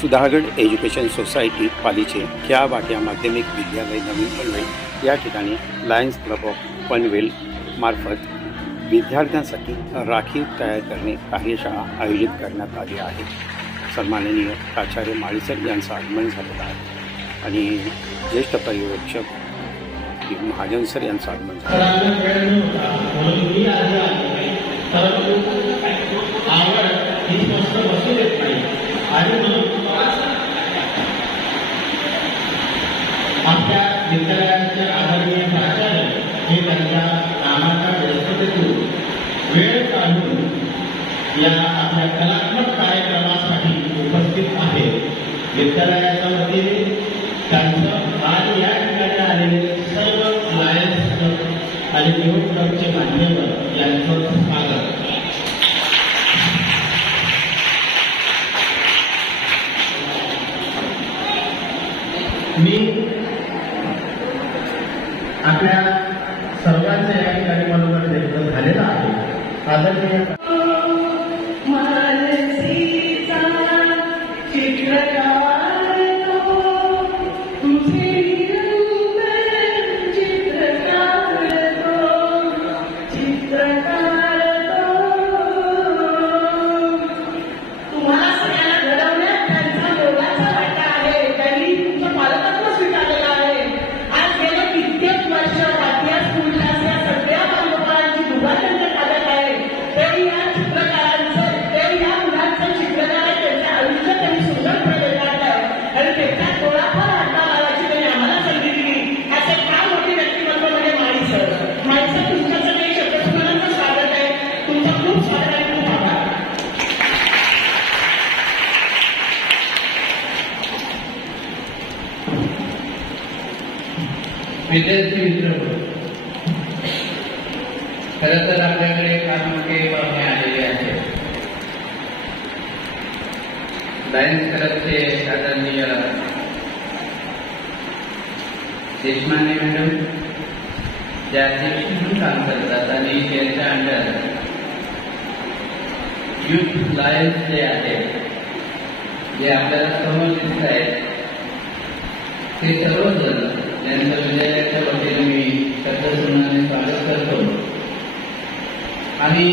Sudhagad education society पालीचे क्या वाट्या माध्यमिक विद्यालय नवीन पनवेल या ठिकाणी लायन्स क्लब ऑफ पनवेल मार्फत विद्यार्थ्यांसाठी राखीव तयार करणे कार्यशाळा आयोजित करण्यात आली आहे। सन्माननीय प्राचार्य माळीसर यांचं आगमन झालेलं आहे आणि ज्येष्ठ पर्यवेक्षक महाजन सर यांचं आगमन झालं। आपल्या विद्यालयाचे आदरणीय प्राचार्य हे त्यांच्या कामाच्या व्यस्ततेतून वेळ काढून या आपल्या कलात्मक कार्यक्रमासाठी उपस्थित आहे। विद्यालयाच्या वतीने त्यांचं आज या ठिकाणी आलेले सर्व लायन्स क्लब आणि न्यू क्लबचे मान्यवर यांचं स्वागत। मी आपल्या सर्वांचे या ठिकाणी मनोगत व्यक्त झालेला आहे। आदरणीय विद्यार्थी मित्र, खरं तर आपल्याकडे फार मोठे पाहुणे आलेले आहेत। लायन्स क्लबचे आदरणीय देशमाने मॅडम ज्या अध्यक्ष म्हणून काम करतात आणि त्यांच्या अंडर युथ लायन्स जे आहेत जे आपल्याला समोर दिसत आहेत ते सर्वजण त्यांच्या विद्यालयाच्या वतीने मी शब्दसन्मानाने स्वागत करतो आणि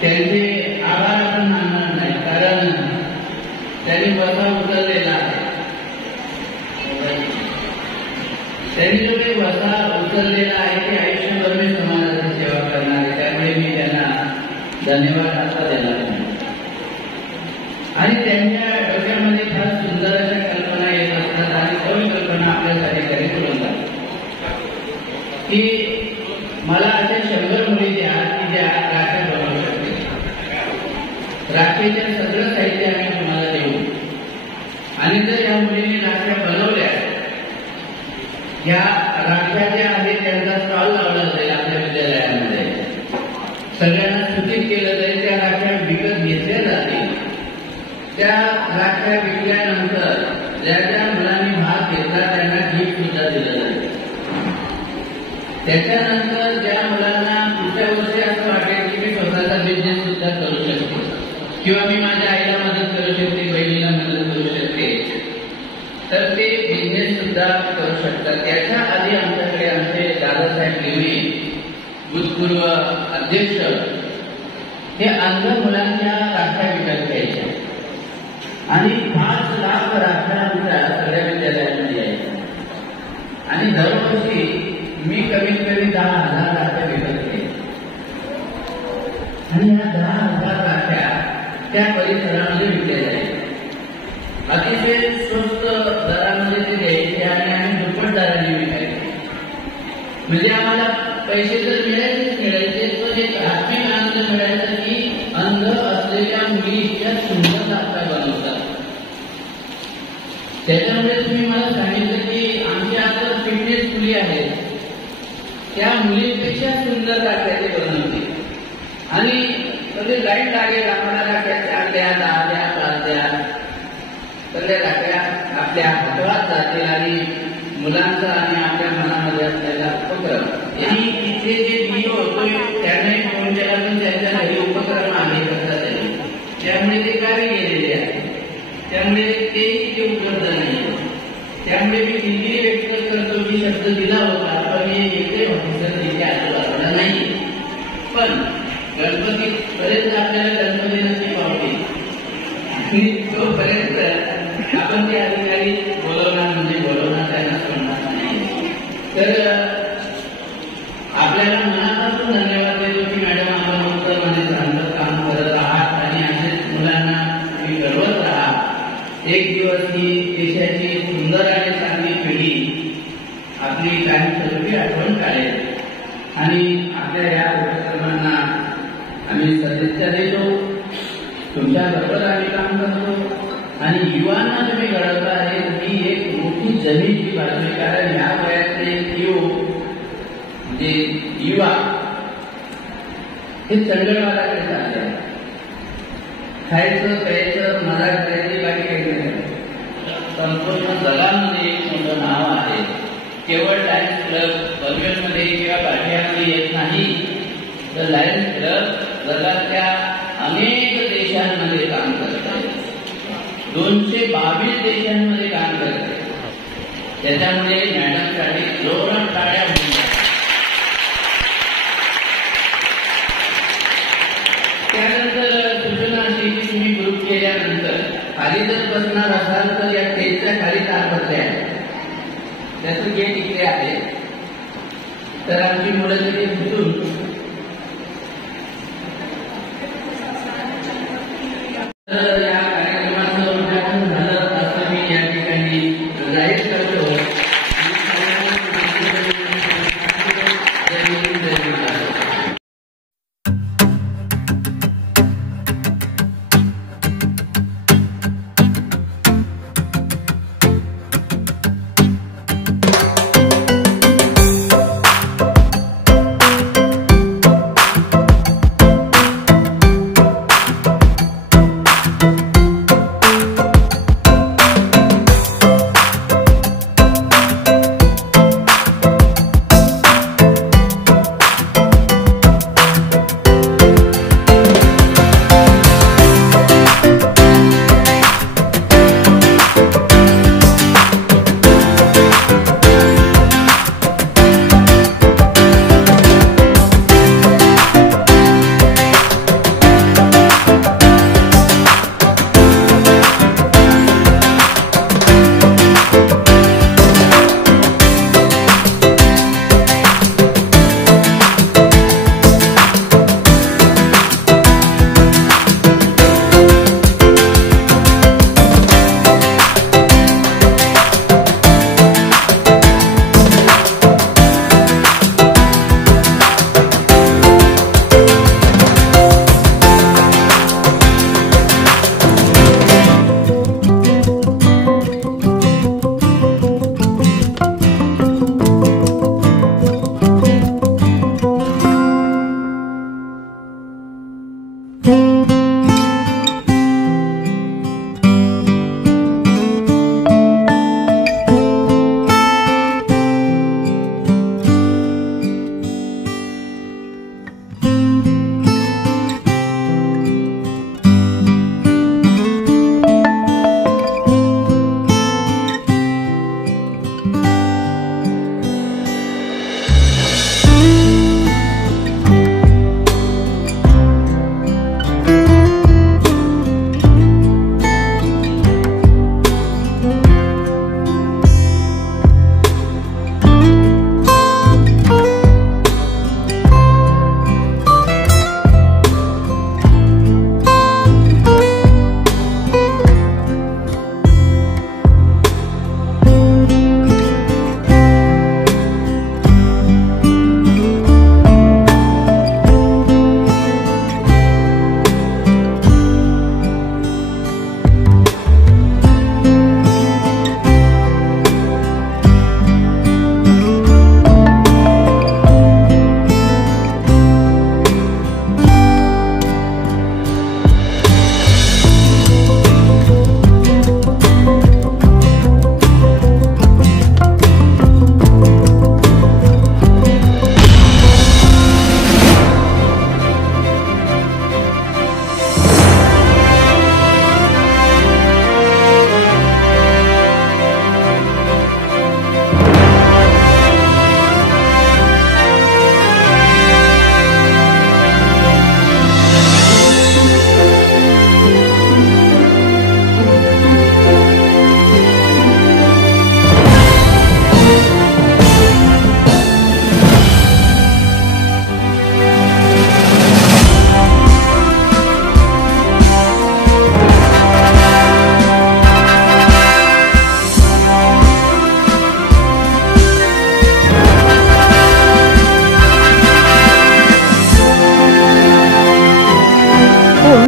त्यांचे आभार आपण मानणार नाही, कारण त्यांनी वसा उचललेला आहे। त्यांनी जो काही वसा उचललेला आहे ते आयुष्यभर मी समाजाची सेवा करणार आहे, त्यामुळे मी त्यांना धन्यवाद आता देणार नाही। आणि त्यांच्या डोक्यामध्ये फार सुंदर अशा कल्पना येत असतात आणि कमी कल्पना आपल्यासाठी करीत बोलतात की मला अशा 100 मुली द्या की ज्या राख्या बनवू शकतील। राखेच्या सगळं साहित्य आम्ही तुम्हाला देऊ आणि जर या मुलीने राख्या बनवल्या, या राख्या ज्या आहेत त्यांचा स्टॉल लावला जाईल आपल्या विद्यालयामध्ये, सगळ्यांना सूचित केलं जाईल, त्या राख्या विकत घेतल्या जातील। त्या राख्या विकल्यानंतर ज्या ज्या मुलांनी भाग घेतला त्यांना गिफ्ट सुद्धा दिलं जाईल। त्याच्यानंतर ज्या मुलांना पुढच्या वर्षी असं वाटेल की मी स्वतःचा बिझनेस सुद्धा करू शकते किंवा मी माझ्या आईला मदत करू शकते, बहिणीला मदत करू शकते, तर ते बिझनेस सुद्धा करू शकतात। त्याच्या आधी आमच्याकडे आमचे दादासाहेब लिमये भूतपूर्व अध्यक्ष हे अंध मुलांच्या राख्या विकत घ्यायच्या आणि 5 लाख राख्या आमच्या सगळ्या विद्यालयांमध्ये यायच्या आणि दरवर्षी मी कमीत कमी 10,000 राख्या विकत घ्यायचे आणि या 10,000 राख्या त्या परिसरामध्ये विकल्या जायच्या। अतिशय स्वस्त दरामध्ये ते द्यायचे आणि आम्ही दुप्पट दराने विकायचे, म्हणजे आम्हाला पैसे तर मिळायचे पण एक आत्मिक आनंद मिळायचा की अंध असलेल्या मुली इतक्या सुंदर राख्या बनवतात। त्याच्यामुळे तुम्ही मला सांगितलं की आमच्या आता फिटनेस मुली आहेत, त्या मुलींपेक्षा सुंदर राख्या ते बनवते आणि सगळे लाईन लागेल, आम्हाला राख्या 4 द्या, 10 द्या, 5 द्या, सगळ्या राख्या आपल्या हातवात जातील आणि मुलांचा आणि आपल्या मनामध्ये असलेला उपक्रम आणि इथे जे व्हिडिओ होतोय त्याने फोन केला पण त्यांच्या घरी उपक्रम आहे करतात, त्यामुळे ते कार्य केलेले आहे। त्यामुळे ते इथे उपलब्ध नाही. त्यामुळे मी दिल्ली व्यक्त करतो की शब्द दिला होता, पण हे एकही ऑफिसर तिथे आजूबाजूला नाही. पण गणपती पर्यंत आपल्याला गणपती नक्की पावते आणि तोपर्यंत आपण ते अधिकारी बोलवणार म्हणजे बोलवणार, त्यांना सोडणार नाही. तर आपल्याला मनापासून धन्यवाद देतो की मॅडम आपण उत्तरमध्ये चांगलं काम करत आहात आणि असेच मुलांना तुम्ही घडवत राहा. एक दिवस ही देशाची सुंदर आणि चांगली पिढी आपली काही स्वरूपी आठवण काढेल आणि आपल्या या उपक्रमांना आम्ही सदिच्छा देतो. तुमच्याबरोबर आम्ही काम करतो आणि युवांना तुम्ही घडवता आहे ही एक मोठी जमीनची बाजू आहे. कारण या वयातले म्हणजे युवा हे चंडळवाडाकडे चालले आहे. खायचं प्यायचं मजा करायची बाकी काही नाही. संपूर्ण जगामध्ये एक मोठं नाव आहे. केवळ लायन्स क्लब पनवेलमध्ये किंवा पाठियामध्ये येत नाही, तर लायन्स क्लब जगातल्या अनेक देशांमध्ये काम करत आहे. 222 देशांमध्ये काम करत आहे. त्याच्यामुळे मॅडमसाठी जोरात टाळ्या होऊन त्यानंतर सूचना अशी की तुम्ही ग्रुप केल्यानंतर खाली जर बसणार असाल तर या स्टेजच्या खाली तारपत्रे आहे, त्याचं गेट इकडे आहे. तर आमची मुलं तिथे सुटून या कार्यक्रमाचं उद्घाटन झालं असं मी या ठिकाणी जाहीर करतो.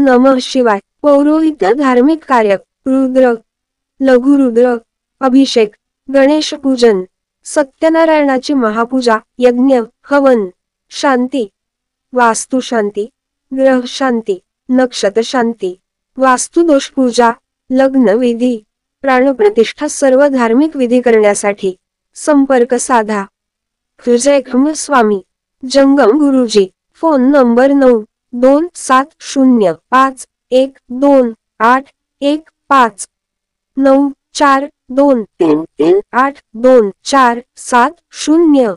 नमः शिवाय, पौरोहित्य धार्मिक कार्य, रुद्र, लघुरुद्र, अभिषेक, गणेश पूजन, सत्यनारायणाची महापूजा, यज्ञ, हवन, शांती, वास्तु शांती, ग्रह शांती, नक्षत्र शांती, वास्तुदोष पूजा, लग्न विधी, प्राणप्रतिष्ठा सर्व धार्मिक विधी करण्यासाठी संपर्क साधा. जयखम स्वामी जंगम गुरुजी. Phone number 9227051281 9423382470.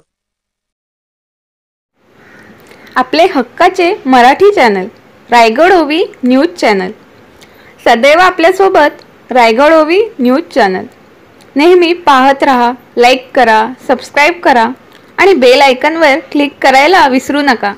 आपले हक्काचे मराठी चॅनल रायगड ओवी न्यूज चॅनल. सदैव आपल्यासोबत रायगड ओवी न्यूज चॅनल. नेहमी पाहत रहा, लाईक करा, सबस्क्राईब करा आणि बेल आयकॉनवर क्लिक करायला विसरू नका.